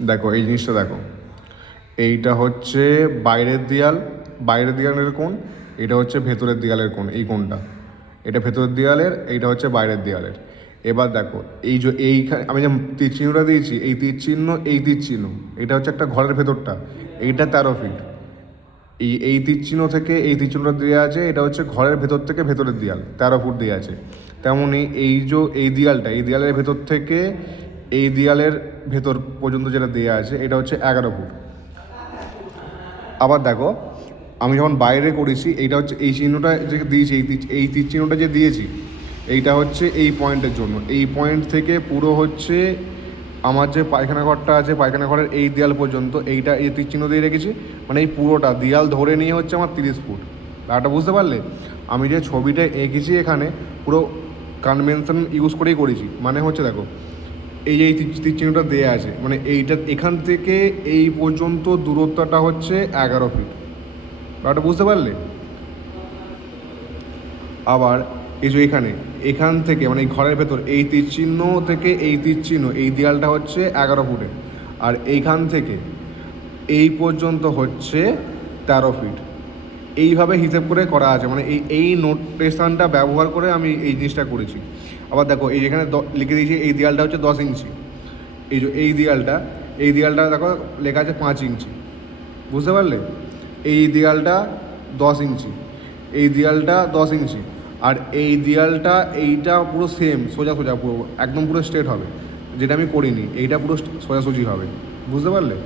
দেখো এই জিনিসটা দেখো, এইটা হচ্ছে বাইরের দেয়াল, বাইরের দেয়ালের কোণ, এটা হচ্ছে ভেতরের দেয়ালের কোণ, এই কোণটা এটা ভেতরের দেয়ালের, এইটা হচ্ছে বাইরের দেয়ালের। এবার দেখো এই যে এইখানে আমি যে তীর চিহ্নটা দিয়েছি, এই তীর চিহ্ন, এই তীর চিহ্ন, এটা হচ্ছে একটা ঘরের ভেতরটা, এইটা 13 ফিট। এই তীর চিহ্ন থেকে এই তীর চিহ্নটা দেওয়া আছে, এটা হচ্ছে ঘরের ভেতর থেকে ভেতরের দেয়াল, 13 ফুট দেওয়া আছে। তেমনই এই যে এই দেয়ালটা, এই দেয়ালের ভেতর থেকে এই দেয়ালের ভেতর পর্যন্ত যেটা দেওয়া আছে, এটা হচ্ছে 11 ফুট। আবার দেখো আমি যখন বাইরে করেছি, এইটা হচ্ছে এই চিহ্নটা যে দিয়েছি, এই তীর চিহ্নটা যে দিয়েছি, এইটা হচ্ছে এই পয়েন্টের জন্য, এই পয়েন্ট থেকে পুরো হচ্ছে আমার যে পায়খানা ঘরটা আছে, পায়খানা ঘরের এই দেয়াল পর্যন্ত, এইটা এই তীর চিহ্ন দিয়ে রেখেছি, মানে এই পুরোটা দেয়াল ধরে নিয়ে হচ্ছে আমার 30 ফুট। ব্যাপারটা বুঝতে পারলে? আমি যে ছবিটা এঁকেছি এখানে পুরো কনভেনশন ইউজ করেই করেছি। মানে হচ্ছে দেখো এই যে এই তীর চিহ্নটা দেওয়া আছে, মানে এইটা এখান থেকে এই পর্যন্ত দূরত্বটা হচ্ছে 11 ফিট। ব্যাপারটা বুঝতে পারলে? আবার এই যে এখান থেকে মানে এই ঘরের ভেতর এই তীর চিহ্ন থেকে এই তীর চিহ্ন, এই দেয়ালটা হচ্ছে 11 ফুটে, আর এইখান থেকে এই পর্যন্ত হচ্ছে 13 ফিট। এইভাবে হিসেব করে করা আছে, মানে এই নোটেশনটা ব্যবহার করে আমি এই জিনিসটা করেছি। আবার দেখো এই যেখানে লিখে দিয়েছি এই দেয়ালটা হচ্ছে 10 ইঞ্চি, এই যে এই দেয়ালটা দেখো লেখা আছে 5 ইঞ্চি। বুঝতে পারলে? এই দেয়ালটা 10 ইঞ্চি, এই দেয়ালটা 10 ইঞ্চি, আর এই দেয়ালটা এইটা পুরো সেম সোজা সোজা পুরো একদম পুরো স্ট্রেট হবে, যেটা আমি করিনি, এইটা পুরো সোজাসুজি হবে। বুঝতে পারলে?